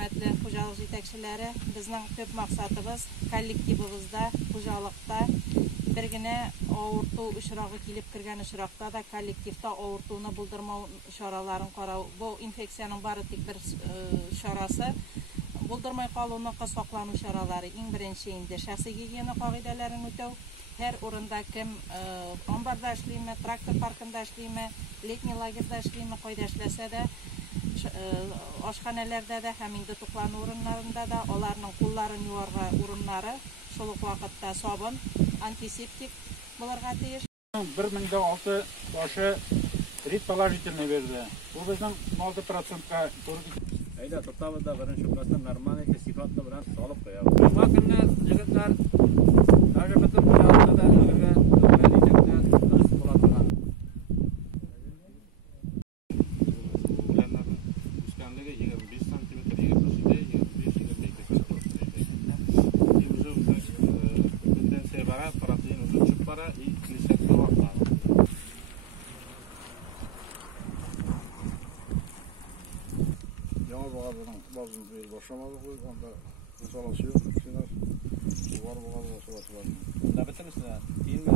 hörmətli xo'jalik yetakçiləri, bizning töp maqsadımız kollektivimizda, xo'jalikda birgina og'irtuv uchrog'i kelib kirgan uchroqda da kollektivda og'irtuvni buldirmau choralarini qarau. Bu infeksiyaning bari tek bir chorasi. Buldirmay qolmoqqa saqlanish choralari eng birinchi endi shaxsiy gigiyena qoidalarini o'tav. Her o'rinda kim omborda ishlaymi, traktor parkida ishlaymi, letniy lagerda ishlaymi, qayda ishlasa-da oshxonalarda da, hamda to'plan o'rinlarida da ularning qo'llarini yuvarga o'rinlari suluq vaqtda sobun, antiseptik bularga tegish. 1006 boshi rit положительный berdi. Bu bizning 6%ga to'g'ri. Ayda to'xtamizda birinchi qismda normal sifatda bilan solib qo'yamiz. Nima kunlar yigitlar tajribadan hayotda o'rgan o'rganishdan dars bo'ladilar. Ularning uskanligi 25 sm ga bo'lsa 25 tendensiya bara protein o'sib para и klishak to'g'ri. Bazı bir başlamadık, onda insanası yok, sinir var başlar. Ne bitirirse değil mi?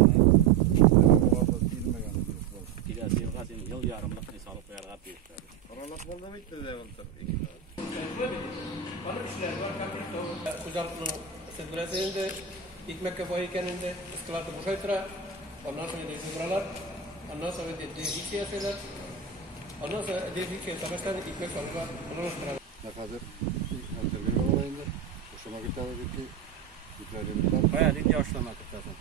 Yıl yarımlık insanlık uyarığa büyükler. Aralık bolda bitti de evveldir. Bana işler var, kucaklı sezgilerinde ekmek kafayı kendinde ıskılatı boşaltıra, ondan sonra buralar, ondan sonra deziksiye şeyler, ondan sonra deziksiye savaştan ekmek alırlar, onu ıskılatır. Ne kadar alternatif olayında, hoşuma gitti ki yüklerimden. Bayağı değil yaşlama kıtasın.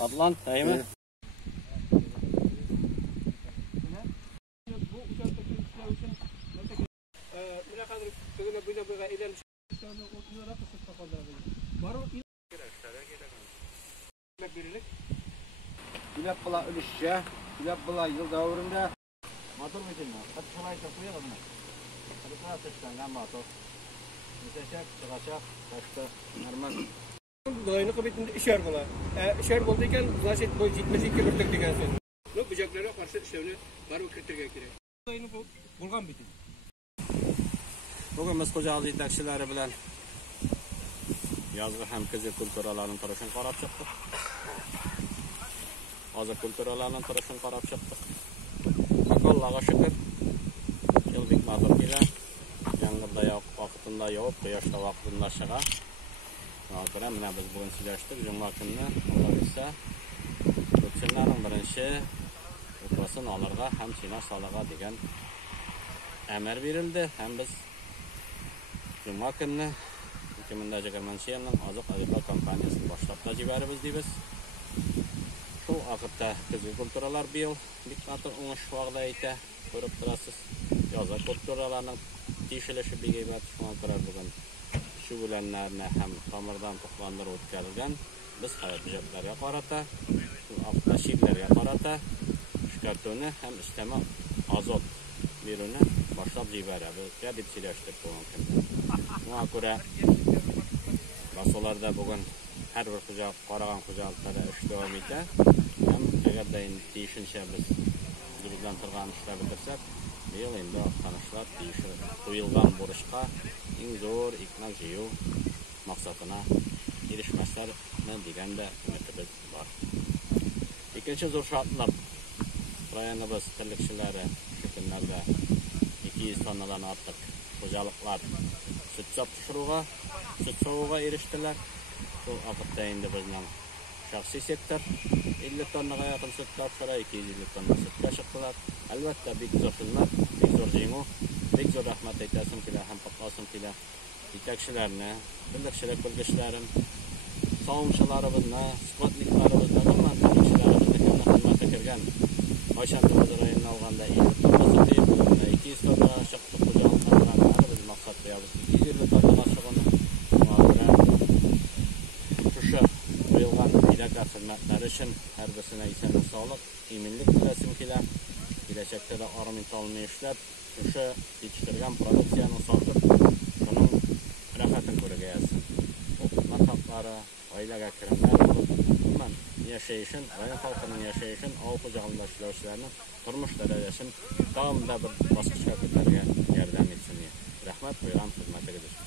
Adlan, değil mi? Bu uçaktaki işler için ne kadar böyle ilerlemiş. Oturuyorlar da sıkta kaldırabilir. Var o birilik. Bilap bula ölüşçe, bilap bula yıl davrında motor bitirme. Hadi şalay takıyalım mı? Hadi sana taşlangan motor. Müteşek, çıkacak, taştı, normal. Dolayını kıbetinde işer bula. İşer bulduyken, значит, bu gitmesi iki bürtük degen söz. Bu bıcaklara karşı işlevini var mı kritirgen gerek? Dolayını bulgan bitin. Bugün biz xo'jalik yetakchilari bilan yozgi ham qizi kulturalarning turishini qarab chiqdik. Hozir kulturalarning turishini qarab chiqdik. Allohga shukr. Yilbek ma'lum kela. Yomg'irda vaqtida yog'ib, quyoshda vaqtida chiqa. Hozir mana biz bugun silashdik, juma kunni Alloh esa o'tsinlarning birinchi o'tmasin olarga ham sina soliga degan amr berildi. Ham biz Cuma günü 2020 yılının Oziq-Ovqat kompaniyasini boshlab jibaramiz deymiz. Şu vaqtda bizga kulturalar bu yil diqqatni o'ng'ish vaqtida ko'rib turasiz. Yoza kulturalarning teshilishi begibat shunaqalar bugun shu bilanlarni ham tomirdan to'plantirib o'tkazilgan. Biz hayot hujjatlariga qarata, shu avtoshiblarga qarata shu kartonni ham istama azot beruni boshlab jibaramiz deb silashdik mumkin. Buna göre Rasullarda bugün her bir xo'jalik, qaragan xo'jaliklarda ish davom etadi. Ham agarda endi deyishincha biz bizdan turgan ishlar bitirsak, bu yil endi tanishlar deyishib qo'yilgan bo'lishqa eng zo'r ikna jiyu maqsadına erishmaslarni deganda umidimiz bor. Ikkinchi zo'r shartlar rayonimiz tirlikchilari shu kunlarda 200 tonnadan ortiq xo'jaliklar süt saptırığa, süt soğuğa eriştiler. Bu vaqtda endi bizning shaxsiy sektor 50 tonnaga yaqin süt topshira, 250 tonna sütga chiqdilar. Albatta bek zo'r xizmat, bek zo'r jingo, bek zo'r rahmat aytasim kela, ham qatnasim kela. Yetakchilarni, birlikchilik bilgishlarim, savumchilarimizni, sportliklarimizni, hammalarimizni xizmatga kirgan. Oyshanba rayonida olganda 50 tonna 200 tonna chiqdi xo'jaliklar bilan biz maqsad qo'yamiz. 250 tonna chiqadi. O'sha qo'yilgan ilaka xizmatlari uchun har birisine esenlik, sog'lik, eminlik tilasim kela. Kelajakda da armin olmay ishlab, o'sha yetishtirgan produksiyani sotib, uning rohatini ko'rgayasiz. O'qitma haqlari, oilaga kirimlar bo'lib, yaşayışın, rayon xalqining yaşayışın, ov xo'jaligida ishlovchilarning turmush darajasini davomida bir bosqichga ko'tarishga yordam etsin. Rahmat, buyuran hizmete gidiyor.